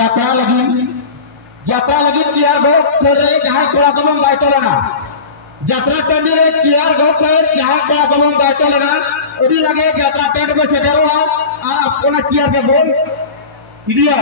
যাত্রা লাগি চেয়ার গো করে যাহাই কড়া কম বাইতো না যাত্রা টান্ডি রে চেয়ার গো করে যাহাই কড়া কম বাইতো না ওদি লাগে যাত্রা টেন্ট में सेटल हुआ और अपना चेयर पे गो दिया